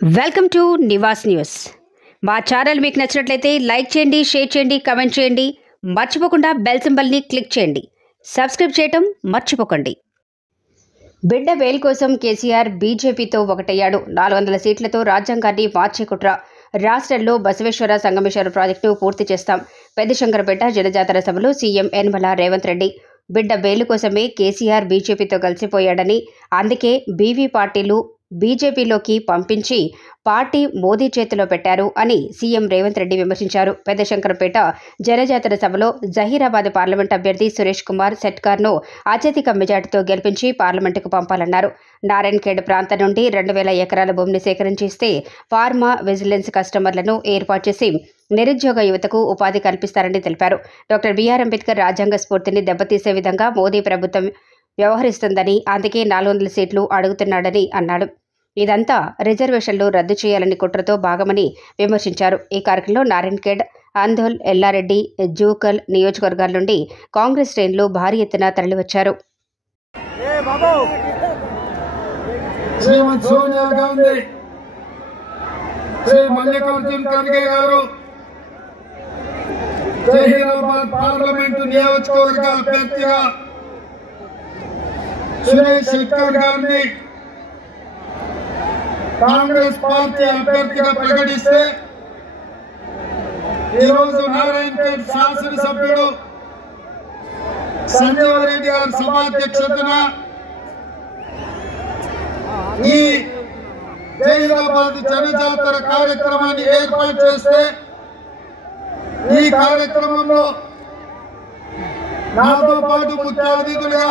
Welcome to Nivas news. మా channel మీకు నచ్చినట్లయితే లైక్ చేయండి, షేర్ చేయండి, కామెంట్ చేయండి. మర్చిపోకుండా బెల్ సింబల్ని క్లిక్ చేయండి. సబ్స్క్రైబ్ చేయటం మర్చిపోకండి. బిడ్డ బెయిల్ కోసం కేసీఆర్ బీజేపీతో ఒకటయ్యాడు. 400 సీట్లతో రాజ్యాంగాన్ని మార్చే కుట్ర. రాష్ట్రంలో బసవేశ్వర సంగమేశ్వర ప్రాజెక్టు పూర్తి చేస్తాం. పెద్దశంకరపేట జనజాతర సభలో సీఎం యనమల రేవంత్ రెడ్డి. బిడ్డ బెయిల్ కోసమే కేసీఆర్ బీజేపీతో కలిసిపోయాడని, అందుకే బీవీ పార్టీలు బీజేపీలోకి పంపించి పార్టీ మోదీ చేతిలో పెట్టారు అని సీఎం రేవంత్ రెడ్డి విమర్శించారు. పెద్దశంకరపేట జనజాతర సభలో జహీరాబాద్ పార్లమెంట్ అభ్యర్థి సురేష్ కుమార్ సెట్కార్ను అత్యధిక మెజార్టీతో గెలిపించి పార్లమెంటుకు పంపాలన్నారు. నారాయణఖేడ్ ప్రాంతం నుండి 2000 ఎకరాల భూమిని సేకరించిస్తే ఫార్మా విజిలెన్స్ కస్టమర్లను ఏర్పాటు చేసి నిరుద్యోగ యువతకు ఉపాధి కల్పిస్తారని తెలిపారు. డాక్టర్ బిఆర్ అంబేద్కర్ రాజ్యాంగ స్ఫూర్తిని దెబ్బతీసే విధంగా మోదీ ప్రభుత్వం వ్యవహరిస్తుందని, అందుకే 400 సీట్లు అడుగుతున్నాడని అన్నాడు. ఇదంతా రిజర్వేషన్లు రద్దు చేయాలని కుట్రతో భాగమని విమర్శించారు. ఈ కార్యక్రమంలో నారాయణఖేడ్, ఆందోల్, ఎల్లారెడ్డి, జూకల్ నియోజకవర్గాల నుండి కాంగ్రెస్ శ్రేణులు భారీ ఎత్తున తరలివచ్చారు. శ్రీమతి సోనియా గాంధీ, శ్రీ మల్లికార్జున్ ఖర్గే గారు జహీరాబాద్ పార్లమెంటు నియోజకవర్గ అభ్యర్థిగా సురేష్ శెట్కర్ గారిని కాంగ్రెస్ పార్టీ అభ్యర్థిగా ప్రకటిస్తే ఈరోజు నారాయణఖేడ్ శాసనసభ్యుడు సంజీవ్ రెడ్డి గారి సభాధ్యక్షతన ఈ జహీరాబాద్ జనజాతర కార్యక్రమాన్ని ఏర్పాటు చేస్తే ఈ కార్యక్రమంలో నాతో పాటు ముఖ్య అతిథులుగా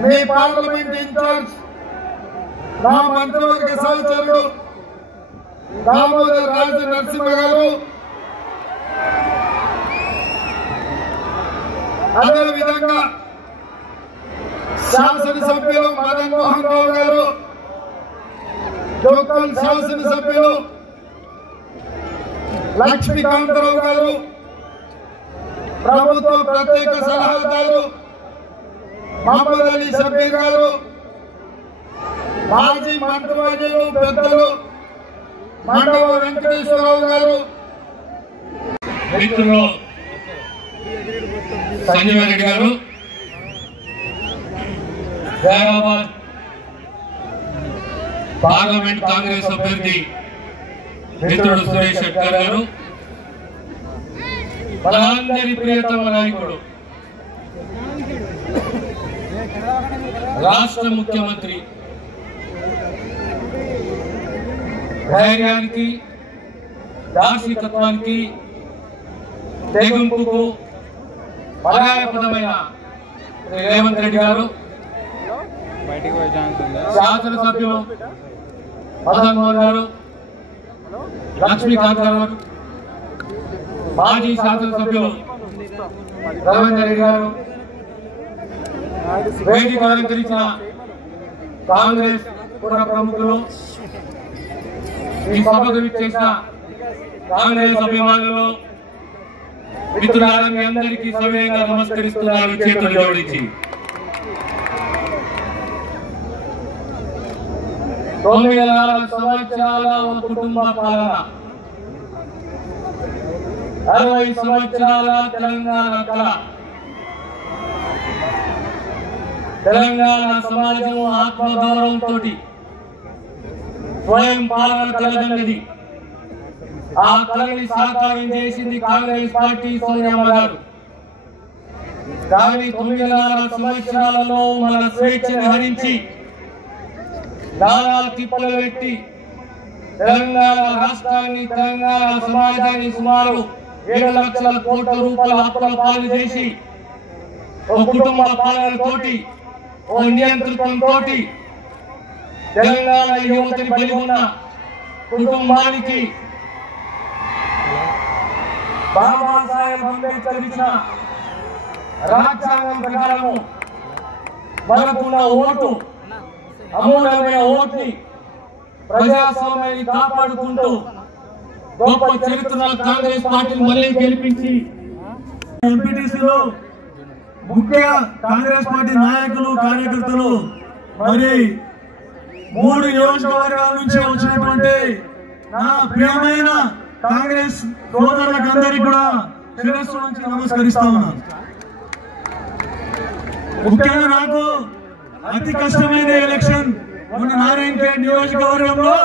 మీ పార్లమెంట్ ఇన్ఛార్జ్, మా మంత్రివర్గ సహచరుడు దామోదర్ రాజ నరసింహ గారు, అదేవిధంగా శాసనసభ్యులు మదన్ మోహన్ రావు గారు, లోకల్ శాసనసభ్యులు లక్ష్మీకాంతరావు గారు, ప్రభుత్వ ప్రత్యేక సలహాదారు మహమ్మద్ అలీ షబీర్ గారు, మాజీ మంత్రివర్యులు పెద్దలు మండవ వెంకటేశ్వరరావు గారు, మిత్రులు సంజీవ్ రెడ్డి గారు, హైదరాబాద్ పార్లమెంట్ కాంగ్రెస్ అభ్యర్థి మిత్రుడు సురేష్ శెట్కర్ గారు, మనందరి ప్రియతమ నాయకుడు రాష్ట్ర ముఖ్యమంత్రి, ధైర్యానికి, దార్శనికత్వానికి, తెగింపుకు పర్యాయపదమైన రేవంత్ రెడ్డి గారు, శాసనసభ్యులు మదన్ మోహన్ గారు, లక్ష్మీకాంత్ గారు, మాజీ శాసనసభ్యులు రవీంద్ర రెడ్డి గారు, వేదిక అలంకరించిన కాంగ్రెస్ పుర ప్రముఖులు, ఈ సభకు విచ్చేసిన కాంగ్రెస్ అభిమానులు, మిత్రులారా, మీ అందరికీ సవినయంగా నమస్కరిస్తున్నారు చేతులు జోడించి. 9 సంవత్సరాల ఒక కుటుంబ పాలన, 60 సంవత్సరాల తెలంగాణ కళ, తెలంగాణ సమాజం ఆత్మగౌరవంతో స్వయం పాలన కలదన్నది. ఆ కళని సాకారం చేసింది కాంగ్రెస్ పార్టీ, సోనియమ్మ గారు. కానీ 9 సంవత్సరాలలో మన స్వేచ్ఛను హరించి నానా తిప్పలు పెట్టి తెలంగాణ రాష్ట్రాన్ని, తెలంగాణ సమాజాన్ని సుమారు 7 లక్షల కోట్ల రూపాయల అప్పుల పాలు చేసి ఓ కుటుంబ పాలనతోటి, ఓ నియంతృత్వంతో తెలంగాణ యువతని బలి ఉన్న కుటుంబానికి బాబాసాహెబ్ అంబేద్కర్ ఇచ్చిన రాజ్యాంగం ప్రకారము మనకున్న ఓటు, అమూల్యమైన ఓటుని, ప్రజాస్వామ్యాన్ని కాపాడుకుంటూ గొప్ప చరిత్ర కాంగ్రెస్ పార్టీని మళ్లీ గెలిపించి ఎంపీటీసీలో ముఖ్య కాంగ్రెస్ పార్టీ నాయకులు, కార్యకర్తలు మరి 3 నియోజకవర్గాల నుంచి వచ్చినటువంటి నా ప్రియమైన కాంగ్రెస్ సోదరులందరికీ కూడా శిరస్సు నుంచి నమస్కరిస్తా ఉన్నాను. ముఖ్యంగా నాకు అతి కష్టమైన ఎలక్షన్ మన నారాయణఖేడ్ నియోజకవర్గంలో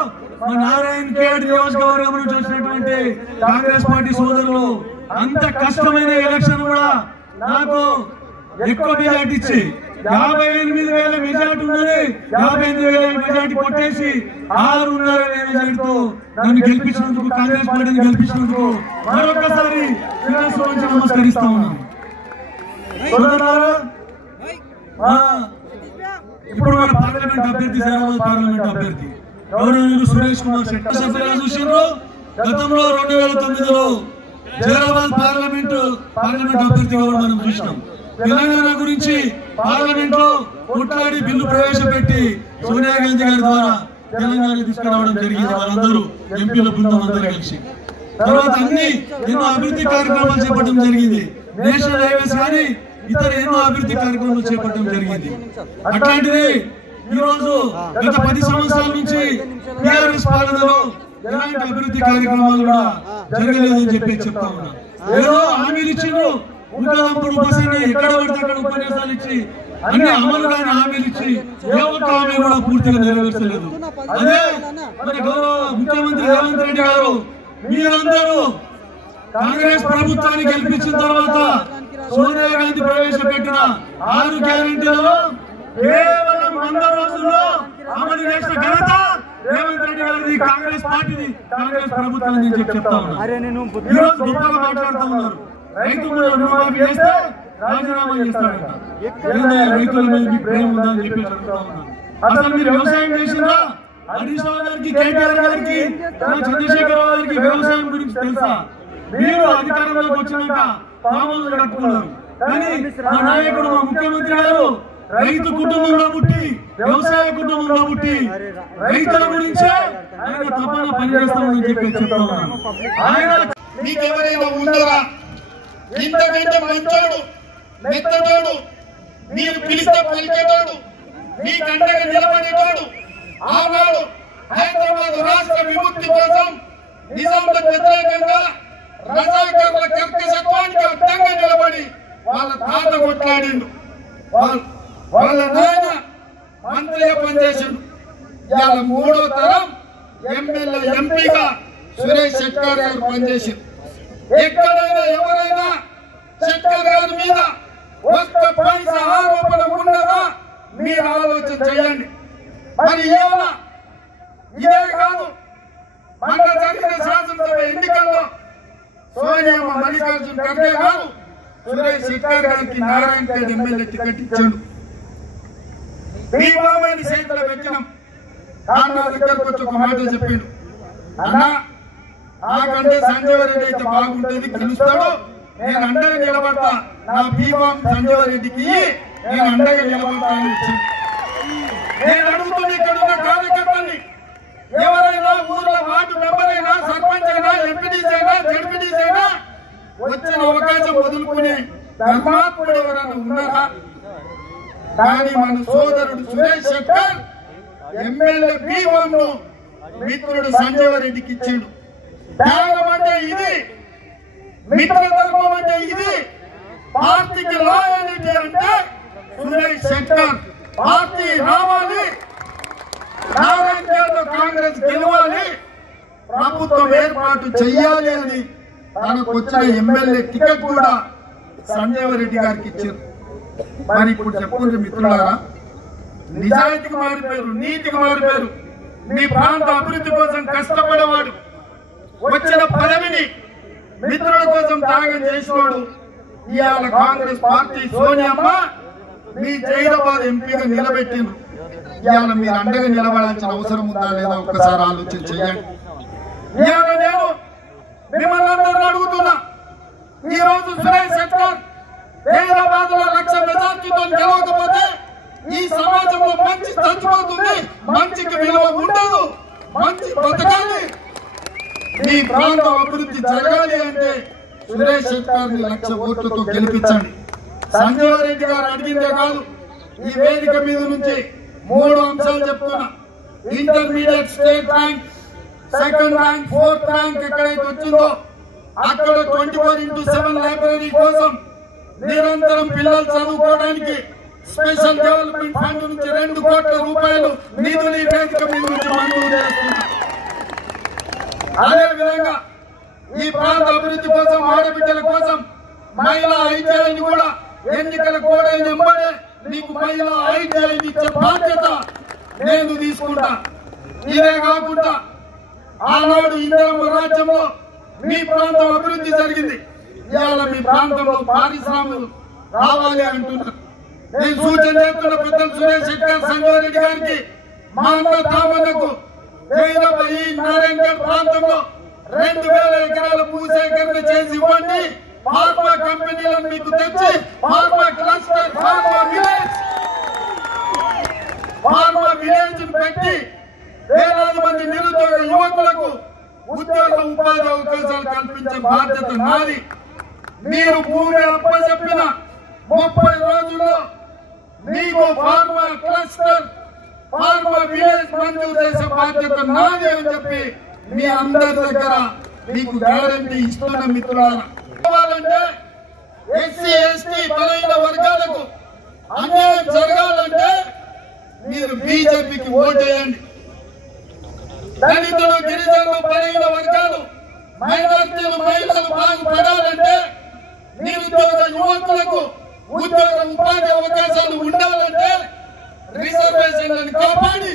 నారాయణఖేడ్ నియోజకవర్గం నుంచి వచ్చినటువంటి కాంగ్రెస్ పార్టీ సోదరులు అంత కష్టమైన ఎలక్షన్ కూడా నాకు ఎక్కువ మెజార్టీ ఇచ్చి 58,000 మెజార్టీ ఉన్నది. 58,000 మెజార్టీ కొట్టేసి 6.5 మెజార్టీతో నన్ను గెలిపించినందుకు, కాంగ్రెస్ పార్టీని గెలిపించినందుకు మరొకసారి శిరస్సు నుంచి నమస్కరిస్తా ఉన్నాను. ఇప్పుడు మన పార్లమెంట్ అభ్యర్థి, హైదరాబాద్ పార్లమెంట్ అభ్యర్థి గౌరవనీయులు సురేష్ కుమార్ శెట్టి సభ్యులుగా చూసిండ్రు. గతంలో 2009లో హైదరాబాద్ పార్లమెంట్ అభ్యర్థిగా కూడా మనం చూసినాం. తెలంగాణ గురించి పార్లమెంట్ లో కొట్లాడి బిల్లు ప్రవేశపెట్టి సోనియా గాంధీ గారి ద్వారా తెలంగాణ తీసుకురావడం జరిగింది. వాళ్ళందరూ ఎంపీల బృందం అందరూ కలిసి తర్వాత ఎన్నో అభివృద్ధి కార్యక్రమాలు చేపట్టడం జరిగింది. నేషనల్ హైవేస్ కానీ ఇతర ఎన్నో అభివృద్ధి కార్యక్రమాలు చేపట్టడం జరిగింది. అట్లాంటిది ఈ రోజు గత 10 సంవత్సరాల నుంచి టీఆర్ఎస్ పాలనలో ఎలాంటి అభివృద్ధి కార్యక్రమాలు కూడా జరగలేదని చెప్తా ఉన్నా. ఏదో హామీలు ఇచ్చిండ్రు, ఉద్యోగంపుడు బస్సుని ఎక్కడ పడితే అక్కడ ఉపన్యాసాలు ఇచ్చి అన్ని అమలు కాని హామీలు ఇచ్చి ఏ ఒక్క హామీ కూడా పూర్తిగా నెరవేర్చలేదు. అదే మన గౌరవ ముఖ్యమంత్రి రేవంత్ రెడ్డి గారు మీరందరూ కాంగ్రెస్ ప్రభుత్వాన్ని గెలిపించిన తర్వాత సోనియా గాంధీ ప్రవేశపెట్టిన 6 గ్యారెంటీలలో కేవలం 100 రోజుల్లో అమలు చేసిన ఘనత రేవంత్ రెడ్డి గారిది, కాంగ్రెస్ పార్టీది, కాంగ్రెస్ ప్రభుత్వాన్ని చెప్తా ఉన్నారు. ఈ రోజు గొప్పగా మాట్లాడుతూ ఉన్నారు. రైతు రుణమాఫీ చేస్తే రాజీనామా చేస్తాడంట. రైతుల మీద మీకు ప్రేమ ఉందని చెప్పి అడుగుతా ఉన్నారు. అసలు మీరు వ్యవసాయం చేసిందా? హరీష్ రావు గారికి, కేటీఆర్ గారికి, చంద్రశేఖరరావు గారికి వ్యవసాయం గురించి తెలుసా? మీరు అధికారంలోకి వచ్చినాక పాములు కట్టుకున్నారు. కానీ మా నాయకుడు, మా ముఖ్యమంత్రి గారు రైతు కుటుంబంలో పుట్టి, వ్యవసాయ కుటుంబంలో పుట్టి రైతుల గురించే ఆయన తప్పన పనిచేస్తామని చెప్పి చెప్తా ఉన్నాను. ఆయన మీకెవరైనా ఉన్నారా? ఇంతకంటే మంచోడు, మెత్తటోడు, మీరు పిలిస్తే పలికేటోడు, మీ కండగా నిలబడేటోడు, ఆనాడు హైదరాబాద్ రాష్ట్ర విముక్తి కోసం నిజాంలకు వ్యతిరేకంగా రజాకర్ల కర్కశత్వానికి అడ్డంగా నిలబడి వాళ్ళ తాత కొట్లాడిండు. వాళ్ళ నాయన మంత్రిగా పనిచేసిండు. ఇవాళ 3వ తరం ఎమ్మెల్యే, ఎంపీగా సురేష్ శెట్కర్ గారు పనిచేసిండు. ఎక్కడైనా ఎవరైనా శెట్కర్ గారి మీద ఒక్క పైసా ఆరోపణ ఉన్నదా? మీరు ఆలోచన చేయండి. మరి ఏమన్నా ఇదే కాదు, మన జరిగిన శాసనసభ ఎన్నికల్లో సోనియమ్మ మల్లికార్జున ఖర్గే గారు సురేష్ శెట్కర్ గారికి నారాయణఖేడ్ ఎమ్మెల్యే టికెట్ ఇచ్చాడు. భీమామని చేతిలో పెట్టినాం. నా దగ్గరకు వచ్చి ఒక మాట చెప్పిండు, అన్నా నాకంటే సంజీవ రెడ్డి అయితే బాగుంటుంది, గెలుస్తాడు, నేను అండగా నిలబడతా, నా భీమాం సంజీవ రెడ్డికి నేను అండగా నిలబడతా అని ఇచ్చింది. నేను అడుగుతుంది ఇక్కడ ఉన్న కార్యకర్తల్ని, ఎవరైనా ఊర్లో వార్డు మెంబర్ అయినా, సర్పంచ్ అయినా, ఎంపీడీసీ అయినా, జడ్పీడీసీ అయినా వచ్చిన అవకాశం వదులుకునే ధర్మాత్ముడు ఎవరైనా ఉన్నారా? కానీ మన సోదరుడు సురేష్ శెట్కర్ ఎమ్మెల్యే భీమంను మిత్రుడు సంజీవ రెడ్డికి ఇచ్చాడు. త్యాగం అంటే ఇది, మిత్రధర్మం అంటే ఇది, పార్టీకి లాయల్టీ అంటే సురేష్ శెట్కర్. పార్టీ రావాలి, నారాయణఖేడ్లో కాంగ్రెస్ గెలవాలి, ప్రభుత్వం ఏర్పాటు చెయ్యాలి అని తనకు వచ్చిన ఎమ్మెల్యే టికెట్ కూడా సంజీవ రెడ్డి గారికి ఇచ్చారు. మరి ఇప్పుడు చెప్పుకుంటే మిత్రులారా, నిజాయితీకి మారిపోయారు, నీతికి మారిపోయారు. మీ ప్రాంత అభివృద్ధి కోసం కష్టపడేవాడు, వచ్చిన పదవిని మిత్రుల కోసం త్యాగం చేసినాడు. ఇవాళ కాంగ్రెస్ పార్టీ సోనియమ్మ మీ జైరాబాద్ ఎంపీగా నిలబెట్టింది. ఇవాళ మీరు అండగా నిలబడాల్సిన అవసరం ఉందా లేదా ఒక్కసారి ఆలోచన చేయండి. ఇవాళ నేను మిమ్మల్ని అందరినీ అడుగుతున్నా, ఈ రోజు సురేష్ శెట్కర్ హైదరాబాద్ లో 1,00,000 మెజార్టీతో గెలవకపోతే ఈ సమాజంలో మంచి చచ్చిపోతుంది, మంచికి విలువ ఉండదు. మంచి బతకాలి, మీ ప్రాంతం అభివృద్ధి జరగాలి అంటే సురేష్ శెట్కర్ ని 1,00,000 ఓట్లతో గెలిపించండి. సంజీవ రెడ్డి గారు అడిగిందే కాదు, ఈ వేదిక మీద నుంచి 3 అంశాలు చెప్తున్నా. Intermediate state rank, second rank, fourth rank ఎక్కడైతే వచ్చిందో అక్కడ 24/7 లైబ్రరీ కోసం నిరంతరం పిల్లలు చదువుకోవడానికి స్పెషల్ డెవలప్మెంట్ ఫండ్ నుంచి 2 కోట్ల రూపాయలు నిధులు ఈ వేదిక మీద నుంచి మంజూరు చేస్తున్నారు. అదేవిధంగా ఈ ప్రాంత అభివృద్ధి కోసం, ఆడబిడ్డల కోసం మహిళా ఐటీఐని కూడా ఎన్నికల కోడ్ వెంబడే నీకు మహిళా ఐటీఐని ఇచ్చే బాధ్యత నేను తీసుకుంటా. ఇదే కాకుండా ఆనాడు ఇందిరమ్మ రాజ్యంలో మీ ప్రాంతం అభివృద్ధి జరిగింది. ఇవాళ మీ ప్రాంతంలో పారిశ్రామికలు రావాలి అంటున్నారు. నేను సూచన చేస్తున్న పెద్దలు సురేష్ శెట్టర్, సంజయ్ రెడ్డి గారికి, మా అన్న తామన్నకు ఈ నారాయణగఢ్ ప్రాంతంలో 2000 ఎకరాల భూసేకరణ చేసి ఇవ్వండి. ఫార్మా కంపెనీలను మీకు తెచ్చి ఫార్మా క్లస్టర్, ఫార్మా విలేజ్ పెట్టి వేలాది మంది నిరుద్యోగ యువకులకు ఉద్యోగ ఉపాధి అవకాశాలు కల్పించే బాధ్యత నాది. మీరు భూమి అప్పచెప్పిన 30 రోజుల్లో మీకు ఫార్మా క్లస్టర్, ఫార్మా విలేజ్ మంజూరు చేసే బాధ్యత నాది అని చెప్పి మీ అందరి దగ్గర మీకు గ్యారంటీ ఇస్తున్న మిత్రులారా. కావాలంటే ఎస్సీ ఎస్టీ బలహీన వర్గాలకు అన్యాయం జరగాలంటే మీరు బీజేపీకి ఓటేయండి. దళితులు, గిరిజనులు, బలహీన వర్గాలు, మైనార్టీలు, మహిళలు బాగుపడాలంటే, నిరుద్యోగ యువకులకు ఉద్యోగ ఉపాధి అవకాశాలు ఉండాలంటే రిజర్వేషన్లను కాపాడి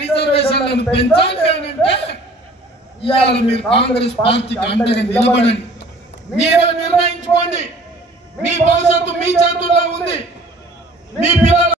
రిజర్వేషన్లను పెంచాలి అని అంటే ఇవాళ మీరు కాంగ్రెస్ పార్టీకి అండగా నిలబడండి. మీరే నిర్ణయించుకోండి. మీ భవిష్యత్తు మీ చేతుల్లో ఉంది. మీ పిల్లల